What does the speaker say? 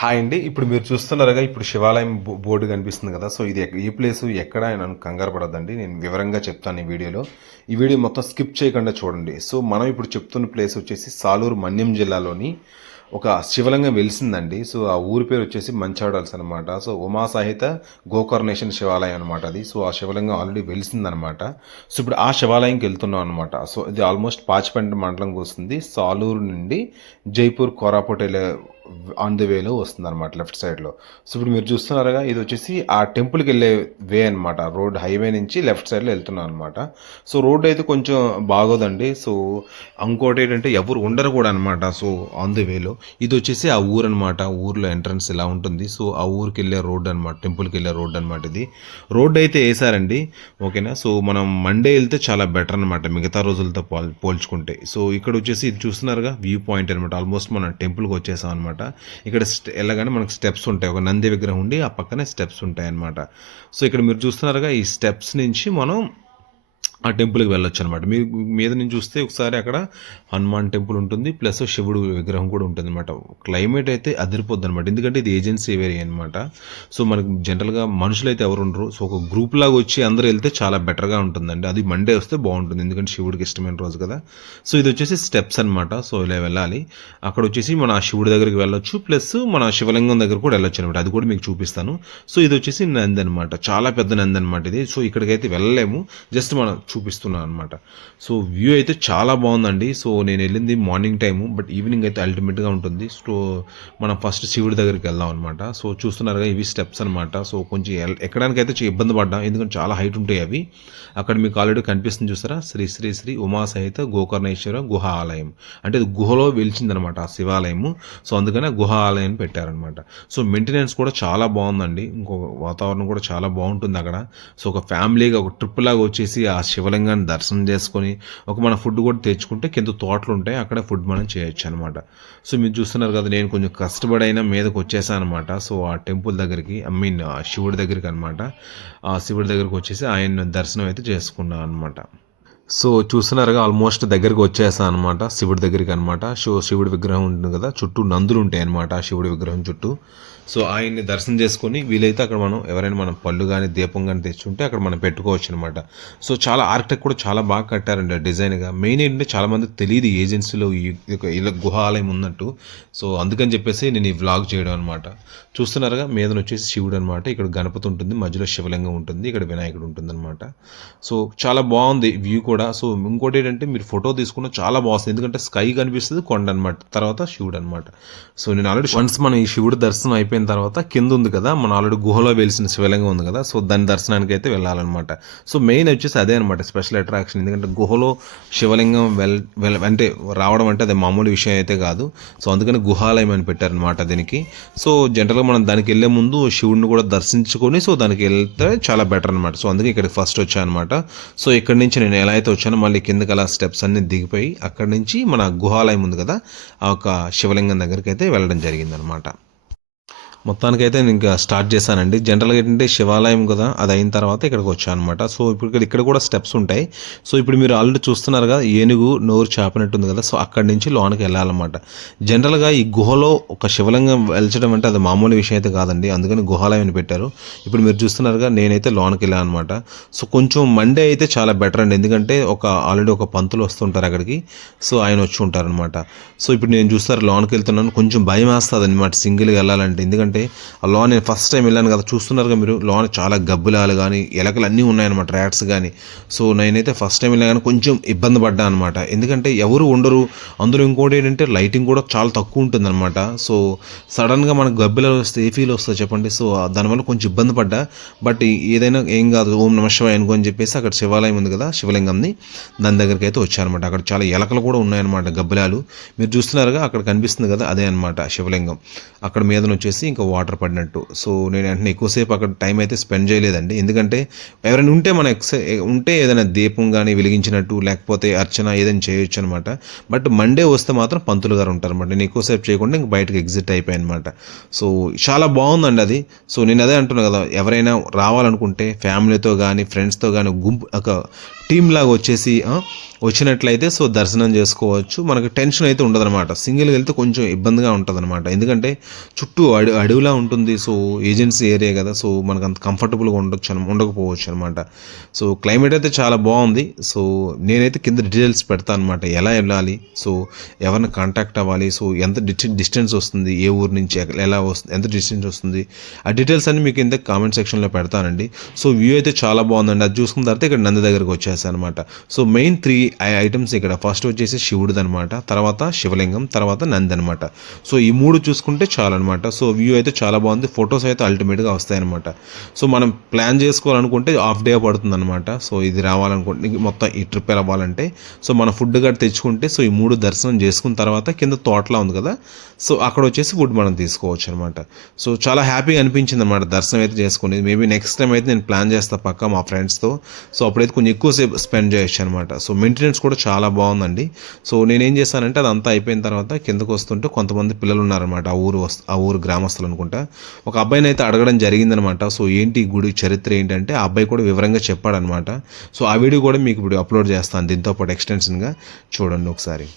Hi అండి. ఇప్పుడు మీరు చూస్తున్నారుగా ఇప్పుడు శివాలయం బోర్డు కనిపిస్తుంది కదా! సో, ఇది ఈ ప్లేసు ఎక్కడ అని కంగారు పడొద్దండి. నేను వివరంగా చెప్తాను ఈ వీడియోలో. ఈ వీడియో మొత్తం స్కిప్ చేయకుండా చూడండి. సో, మనం ఇప్పుడు చెప్తున్న ప్లేస్ వచ్చేసి సాలూరు మన్యం జిల్లాలోని ఒక శివలింగం వెలిసిందండి. సో, ఆ ఊరి పేరు వచ్చేసి మంచాడల్స్ అనమాట. సో, ఉమా సహిత గోకర్ణేశ్వర శివాలయం అనమాట అది. సో, ఆ శివలింగం ఆల్రెడీ వెలిసిందనమాట. సో, ఇప్పుడు ఆ శివాలయంకి వెళ్తున్నాం అనమాట. సో, ఇది ఆల్మోస్ట్ పాచిపెంట మండలంకి వస్తుంది. సాలూరు నుండి జైపూర్ కోరాపుట్ వెళ్ళే ఆన్ ది వేలో వస్తుంది అనమాట లెఫ్ట్ సైడ్లో. సో ఇప్పుడు మీరు చూస్తున్నారుగా ఇది వచ్చేసి ఆ టెంపుల్కి వెళ్ళే వే అనమాట. రోడ్ హైవే నుంచి లెఫ్ట్ సైడ్లో వెళ్తున్నాం అనమాట. సో రోడ్ అయితే కొంచెం బాగోదండి. సో ఇంకోటి ఏంటంటే ఎవరు ఉండరు కూడా అనమాట. సో ఆన్ ది వేలో ఇది వచ్చేసి ఆ ఊరు అనమాట. ఊర్లో ఎంట్రన్స్ ఇలా ఉంటుంది. సో ఆ ఊరికి వెళ్ళే రోడ్ అనమాట, టెంపుల్కి వెళ్ళే రోడ్ అనమాట. ఇది రోడ్ అయితే వేసారండి, ఓకేనా. సో మనం మండే వెళ్తే చాలా బెటర్ అనమాట మిగతా రోజులతో పోల్చుకుంటే. సో ఇక్కడ వచ్చేసి ఇది చూస్తున్నారుగా వ్యూ పాయింట్ అనమాట. ఆల్మోస్ట్ మనం టెంపుల్కి వచ్చేసాం అనమాట. ఇక్కడ వెళ్ళగానే మనకు స్టెప్స్ ఉంటాయి. ఒక నంది విగ్రహం ఉండి ఆ పక్కనే స్టెప్స్ ఉంటాయి అనమాట. సో ఇక్కడ మీరు చూస్తున్నారుగా ఈ స్టెప్స్ నుంచి మనం ఆ టెంపుల్కి వెళ్ళొచ్చు అనమాట. మీరు మీద నుంచి చూస్తే ఒకసారి అక్కడ హనుమాన్ టెంపుల్ ఉంటుంది, ప్లస్ శివుడు విగ్రహం కూడా ఉంటుంది అనమాట. క్లైమేట్ అయితే అదిరిపోద్ది అనమాట, ఎందుకంటే ఇది ఏజెన్సీ ఏరియా అనమాట. సో మనకి జనరల్గా మనుషులు అయితే ఎవరు ఉండరు. సో ఒక గ్రూప్ లాగా వచ్చి అందరూ వెళ్తే చాలా బెటర్గా ఉంటుందండి. అది మండే వస్తే బాగుంటుంది, ఎందుకంటే శివుడికి ఇష్టమైన రోజు కదా. సో ఇది వచ్చేసి స్టెప్స్ అనమాట. సో ఇలా వెళ్ళాలి. అక్కడ వచ్చేసి మన శివుడి దగ్గరికి వెళ్ళొచ్చు, ప్లస్ మన శివలింగం దగ్గర కూడా వెళ్ళొచ్చు అనమాట. అది కూడా మీకు చూపిస్తాను. సో ఇది వచ్చేసి నంది అనమాట, చాలా పెద్ద నంది అనమాట ఇది. సో ఇక్కడికైతే వెళ్ళలేము, జస్ట్ మనం చూపిస్తున్నాను అనమాట. సో వ్యూ అయితే చాలా బాగుందండి. సో నేను వెళ్ళింది మార్నింగ్ టైము, బట్ ఈవినింగ్ అయితే అల్టిమేట్గా ఉంటుంది. సో మనం ఫస్ట్ శివుడి దగ్గరికి వెళ్దాం అనమాట. సో చూస్తున్నారుగా ఇవి స్టెప్స్ అనమాట. సో కొంచెం ఎక్కడానికి అయితే ఇబ్బంది పడ్డాం, ఎందుకంటే చాలా హైట్ ఉంటాయి అవి. అక్కడ మీకు ఆల్రెడీ కనిపిస్తుంది చూస్తారా, శ్రీ శ్రీ శ్రీ ఉమా సహిత గోకర్ణేశ్వర గుహ ఆలయం. అంటే అది గుహలో వెలిచిందనమాట ఆ శివాలయము. సో అందుకనే గుహ ఆలయం పెట్టారనమాట. సో మెయింటెనెన్స్ కూడా చాలా బాగుందండి. ఇంకొక వాతావరణం కూడా చాలా బాగుంటుంది అక్కడ. సో ఒక ఫ్యామిలీగా ఒక ట్రిప్ లాగా వచ్చేసి ఆ శివలింగాన్ని దర్శనం చేసుకొని మన ఫుడ్ కూడా తెచ్చుకుంటే కింద తోటలు ఉంటాయి, అక్కడే ఫుడ్ మనం చేయొచ్చు అనమాట. సో మీరు చూస్తున్నారు కదా, నేను కొంచెం కష్టపడైనా మీదకి వచ్చేసాను అనమాట. సో ఆ టెంపుల్ దగ్గరికి, ఐ మీన్ శివుడి దగ్గరికి అనమాట. ఆ శివుడి దగ్గరికి వచ్చేసి ఆయన దర్శనం అయితే చేసుకున్నాను అనమాట. సో చూస్తున్నారుగా ఆల్మోస్ట్ దగ్గరికి వచ్చేసాను అనమాట, శివుడి దగ్గరికి అనమాట. సో శివుడి విగ్రహం ఉంటుంది కదా, చుట్టూ నందులు ఉంటాయి అనమాట ఆ శివుడి విగ్రహం చుట్టూ. సో ఆయన్ని దర్శనం చేసుకొని వీలైతే అక్కడ మనం ఎవరైనా మనం పళ్ళు కానీ దీపం కానీ తెచ్చుంటే అక్కడ మనం పెట్టుకోవచ్చు అనమాట. సో చాలా ఆర్కిటెక్ట్ కూడా చాలా బాగా కట్టారండి డిజైన్గా. మెయిన్ ఏంటంటే చాలామందికి తెలియదు ఏజెన్సీలో ఇలా గుహాలయం ఉన్నట్టు. సో అందుకని చెప్పేసి నేను ఈ వ్లాగ్ చేయడం అనమాట. చూస్తున్నారుగా మీద వచ్చేసి శివుడు అనమాట, ఇక్కడ గణపతి ఉంటుంది, మధ్యలో శివలింగం ఉంటుంది, ఇక్కడ వినాయకుడు ఉంటుంది అనమాట. సో చాలా బాగుంది వ్యూ కూడా. సో ఇంకోటి ఏంటంటే మీరు ఫోటో తీసుకున్న చాలా బాగుంది, ఎందుకంటే స్కై కనిపిస్తుంది, కొండ అనమాట, తర్వాత శివుడు అనమాట. సో నేను ఆల్రెడీ వన్స్ మన ఈ శివుడు దర్శనం అయిపోయిన తర్వాత కింద ఉంది కదా, మన ఆల్రెడీ గుహలో వెలిసిన శివలింగం ఉంది కదా, సో దాని దర్శనానికి అయితే వెళ్ళాలన్నమాట. సో మెయిన్ వచ్చేసి అదే అనమాట స్పెషల్ అట్రాక్షన్, ఎందుకంటే గుహలో శివలింగం అంటే రావడం అంటే అది మామూలు విషయం అయితే కాదు. సో అందుకని గుహాలయం అని పెట్టారనమాట దీనికి. సో జనరల్గా మనం దానికి వెళ్ళే ముందు శివుడిని కూడా దర్శించుకొని సో దానికి వెళ్తే చాలా బెటర్ అనమాట. సో అందుకే ఇక్కడికి ఫస్ట్ వచ్చాను అనమాట. సో ఇక్కడి నుంచి నేను ఎలా అయితే వచ్చానో మళ్ళీ కిందకి అలా స్టెప్స్ అన్ని దిగిపోయి అక్కడి నుంచి మన గుహాలయం ఉంది కదా, ఆ ఒక శివలింగం దగ్గరికి అయితే వెళ్ళడం జరిగిందనమాట. మొత్తానికైతే నేను ఇంకా స్టార్ట్ చేశానండి. జనరల్గా ఏంటంటే శివాలయం కదా, అది అయిన తర్వాత ఇక్కడికి వచ్చాను అనమాట. సో ఇప్పుడు ఇక్కడ కూడా స్టెప్స్ ఉంటాయి. సో ఇప్పుడు మీరు ఆల్రెడీ చూస్తున్నారు కదా, ఏనుగు నోరు చాపినట్టుంది కదా, సో అక్కడి నుంచి లోనికి వెళ్ళాలన్నమాట. జనరల్గా ఈ గుహలో ఒక శివలింగం వెళ్చడం అంటే అది మామూలు విషయం అయితే కాదండి, అందుకని గుహాలయం పెట్టారు. ఇప్పుడు మీరు చూస్తున్నారుగా, నేనైతే లోనికి వెళ్ళాను అనమాట. సో కొంచెం మండే అయితే చాలా బెటర్ అండి, ఎందుకంటే ఆల్రెడీ ఒక పంతులు వస్తుంటారు అక్కడికి. సో ఆయన వచ్చి ఉంటారు అనమాట. సో ఇప్పుడు నేను చూస్తారు లోనికి వెళ్తున్నాను, కొంచెం భయం వేస్తుంది అనమాట సింగిల్గా వెళ్ళాలంటే, ఎందుకంటే ఆ లోన్ నేను ఫస్ట్ టైం వెళ్ళాను కదా, చూస్తున్నారుగా మీరు లోన్ చాలా గబ్బులాలు కానీ ఎలకలు అన్నీ ఉన్నాయన్నమాట, ర్యాట్స్ కానీ. సో నేనైతే ఫస్ట్ టైం వెళ్ళా కానీ కొంచెం ఇబ్బంది పడ్డా అనమాట, ఎందుకంటే ఎవరు ఉండరు. అందులో ఇంకోటి ఏంటంటే లైటింగ్ కూడా చాలా తక్కువ ఉంటుందన్నమాట. సో సడన్గా మనకు గబ్బిలాలు వస్తే ఏ ఫీల్ వస్తుంది చెప్పండి. సో దానివల్ల కొంచెం ఇబ్బంది పడ్డా, బట్ ఏదైనా ఏం కాదు, ఓం నమ శివాయ అనుకో అని చెప్పేసి అక్కడ శివాలయం ఉంది కదా, శివలింగంని, దాని దగ్గరికి అయితే వచ్చానమాట. అక్కడ చాలా ఎలకలు కూడా ఉన్నాయన్నమాట, గబ్బిలాలు. మీరు చూస్తున్నారుగా అక్కడ కనిపిస్తుంది కదా, అదే అనమాట శివలింగం. అక్కడ మీద వచ్చేసి ఇంకా వాటర్ పడినట్టు. సో నేను వెంటనే ఎక్కువసేపు అక్కడ టైం అయితే స్పెండ్ చేయలేదండి, ఎందుకంటే ఎవరైనా ఉంటే మన ఉంటే ఏదైనా దీపం కానీ వెలిగించినట్టు లేకపోతే అర్చన ఏదైనా చేయొచ్చు అనమాట. బట్ మండే వస్తే మాత్రం పంతులు గారు ఉంటారు అనమాట. నేను ఎక్కువసేపు చేయకుండా ఇంక బయటకు ఎగ్జిట్ అయిపోయాను అనమాట. సో చాలా బాగుందండి అది. సో నేను అదే అంటున్నాను కదా, ఎవరైనా రావాలనుకుంటే ఫ్యామిలీతో కానీ ఫ్రెండ్స్తో కానీ ఒక టీమ్ లాగా వచ్చేసి వచ్చినట్లయితే సో దర్శనం చేసుకోవచ్చు. మనకు టెన్షన్ అయితే ఉండదన్నమాట. సింగిల్గా వెళ్తే కొంచెం ఇబ్బందిగా ఉంటుందన్నమాట. ఎందుకంటే చుట్టూ అడవిలా ఉంటుంది. సో ఏజెన్సీ ఏరియా కదా, సో మనకు అంత కంఫర్టబుల్గా ఉండకపోవచ్చు అనమాట. సో క్లైమేట్ అయితే చాలా బాగుంది. సో నేనైతే కింద డీటెయిల్స్ పెడతాను అనమాట, ఎలా వెళ్ళాలి, సో ఎవరిని కాంటాక్ట్ అవ్వాలి, సో ఎంత డిస్టెన్స్ వస్తుంది, ఏ ఊరు నుంచి ఎలా వస్తుంది, ఎంత డిస్టెన్స్ వస్తుంది, ఆ డీటెయిల్స్ అన్ని మీకు ఇంత కామెంట్ సెక్షన్లో పెడతానండి. సో వ్యూ అయితే చాలా బాగుందండి. అది చూసుకున్న తర్వాత ఇక్కడ నంది దగ్గరికి వచ్చేసాను అనమాట. సో మెయిన్ 3 ఐటమ్స్ ఇక్కడ. ఫస్ట్ వచ్చేసి శివుడిది అనమాట, తర్వాత శివలింగం, తర్వాత నంది అనమాట. సో ఈ 3 చూసుకుంటే చాలు అనమాట. సో వ్యూ అయితే చాలా బాగుంది. ఫొటోస్ అయితే అల్టిమేట్గా వస్తాయన్నమాట. సో మనం ప్లాన్ చేసుకోవాలనుకుంటే హాఫ్ డే పడుతుంది అనమాట. సో ఇది రావాలనుకుంటే మొత్తం ఈ ట్రిప్ అవ్వాలంటే సో మన ఫుడ్ గట్రా తెచ్చుకుంటే సో ఈ 3 దర్శనం చేసుకున్న తర్వాత కింద తోటలా ఉంది కదా, సో అక్కడ వచ్చేసి ఫుడ్ మనం తీసుకోవచ్చు అనమాట. సో చాలా హ్యాపీగా అనిపించింది అనమాట దర్శనం అయితే చేసుకుని. మేబీ నెక్స్ట్ టైం అయితే నేను ప్లాన్ చేస్తాను పక్కా మా ఫ్రెండ్స్తో. సో అప్పుడైతే కొంచెం ఎక్కువసేపు స్పెండ్ చేయొచ్చు అనమాట. సో మెయింటెనెన్స్ కూడా చాలా బాగుందండి. సో నేనేం చేశానంటే అదంతా అయిపోయిన తర్వాత కిందకు వస్తుంటే కొంతమంది పిల్లలు ఉన్నారనమాట, ఆ ఊరు గ్రామస్తులు అనుకుంటా. ఒక అబ్బాయిని అయితే అడగడం జరిగిందనమాట. సో ఏంటి గుడి చరిత్ర ఏంటంటే ఆ అబ్బాయి కూడా వివరంగా చెప్పాడనమాట. సో ఆ వీడియో కూడా మీకు ఇప్పుడు అప్లోడ్ చేస్తాను దీంతో పాటు ఎక్స్టెన్షన్గా. చూడండి ఒకసారి.